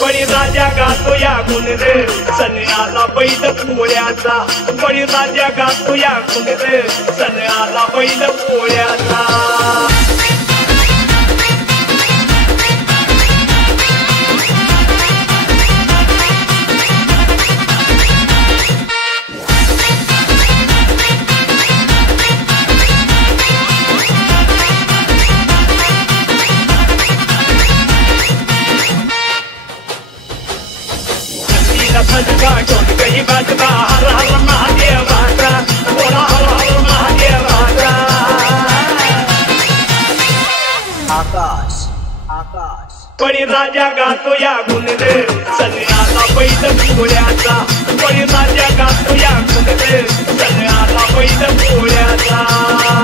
बळी राजा गातो या गुण रे सण आला बैल पोळ्याचा बळी राजा गातो या गुण रे सण आला बैल पोळ्याचा हर हर महादेवाचा बोला हर हर महादेवाचा आकाश आकाश बळी राजा गातो या गुण रे सण आला बैल पोळ्याचा बळी राजा गातो या गुण रे सण आला बैल पोळ्याचा